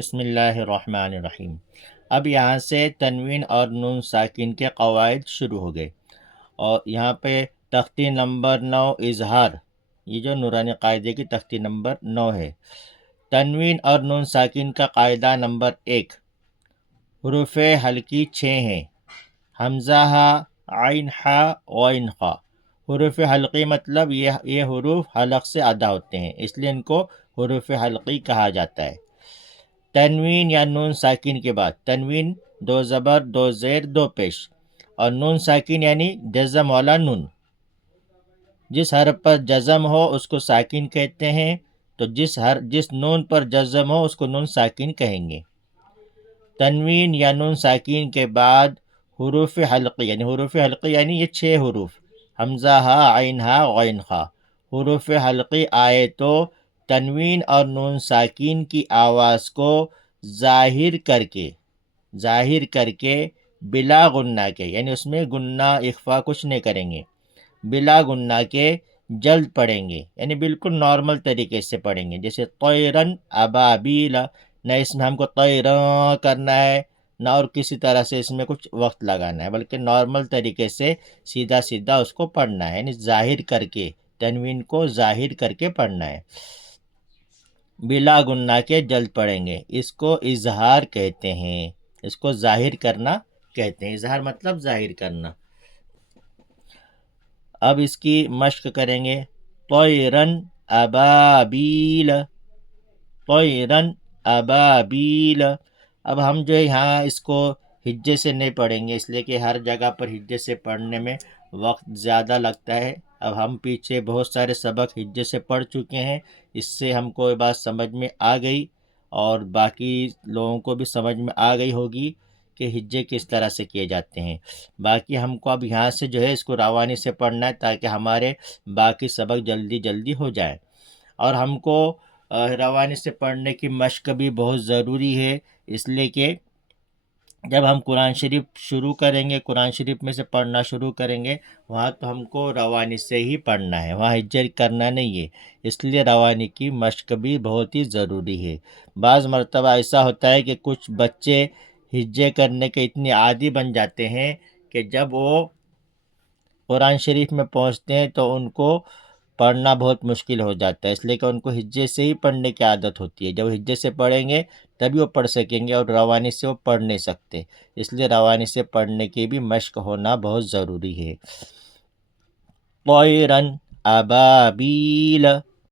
بسم اللہ الرحمن الرحیم۔ اب یہاں سے تنوین اور نون ساکن کے قواعد شروع ہو گئے، اور یہاں پہ تختی نمبر 9 اظہار، یہ جو نورانی قاعدے کی تختی نمبر 9 ہے۔ تنوین اور نون ساکن کا قاعدہ نمبر 1، حروف حلقی 6 ہیں: حمزہ ہا، عین ہا، غین خا۔ حروف حلقی مطلب یہ حروف حلق سے ادا ہوتے ہیں، اس لیے ان کو حروف حلقی کہا جاتا ہے۔ تنوین یا نون ساکن کے بعد تنوین 2 زبر 2 زیر 2 پیش، اور نون ساکن یعنی جزم والا نون۔ جس حرف پر جزم ہو اس کو ساکن کہتے ہیں، تو جس نون پر جزم ہو اس کو نون ساکن کہیں گے۔ تنوین یا نون ساکن کے بعد حروف حلقی یعنی یہ 6 حروف حمزہ ہا، عین ہا، غین خا۔ حروف حلقی آئے تو تنوین اور نون ساکن کی آواز کو ظاہر کر کے بلا غنہ کے، یعنی اس میں غنہ اخفا کچھ نہیں کریں گے، بلا غنہ کے جلد پڑھیں گے، یعنی بالکل نارمل طریقے سے پڑھیں گے، جیسے طیرن ابابیل۔ نہ اس میں ہم کو طیران کرنا ہے، نہ اور کسی طرح سے اس میں کچھ وقت لگانا ہے، بلکہ نارمل طریقے سے سیدھا سیدھا اس کو پڑھنا ہے، یعنی ظاہر کر کے، تنوین کو ظاہر کر کے پڑھنا ہے، بلا غنہ کے جلد پڑھیں گے۔ اس کو اظہار کہتے ہیں، اس کو ظاہر کرنا کہتے ہیں۔ اظہار مطلب ظاہر کرنا۔ اب اس کی مشق کریں گے۔ طیرن ابابیل، طیرن ابابیل۔ اب ہم جو ہے یہاں اس کو ہجے سے نہیں پڑھیں گے، اس لیے کہ ہر جگہ پر ہجے سے پڑھنے میں وقت زیادہ لگتا ہے۔ اب ہم پیچھے بہت سارے سبق ہجے سے پڑھ چکے ہیں، اس سے ہم کو یہ بات سمجھ میں آ گئی، اور باقی لوگوں کو بھی سمجھ میں آ گئی ہوگی کہ ہجے کس طرح سے کیے جاتے ہیں۔ باقی ہم کو اب یہاں سے جو ہے اس کو روانی سے پڑھنا ہے، تاکہ ہمارے باقی سبق جلدی جلدی ہو جائیں۔ اور ہم کو روانی سے پڑھنے کی مشق بھی بہت ضروری ہے، اس لیے کہ جب ہم قرآن شریف شروع کریں گے، قرآن شریف میں سے پڑھنا شروع کریں گے، وہاں تو ہم کو روانی سے ہی پڑھنا ہے، وہاں ہجر کرنا نہیں ہے، اس لیے روانی کی مشق بھی بہت ہی ضروری ہے۔ بعض مرتبہ ایسا ہوتا ہے کہ کچھ بچے ہجے کرنے کے اتنے عادی بن جاتے ہیں کہ جب وہ قرآن شریف میں پہنچتے ہیں تو ان کو پڑھنا بہت مشکل ہو جاتا ہے، اس لیے کہ ان کو ہجے سے ہی پڑھنے کی عادت ہوتی ہے۔ جب ہجے سے پڑھیں گے تبھی وہ پڑھ سکیں گے، اور روانی سے وہ پڑھ نہیں سکتے، اس لیے روانی سے پڑھنے کی بھی مشق ہونا بہت ضروری ہے۔ طیرن ابابیل،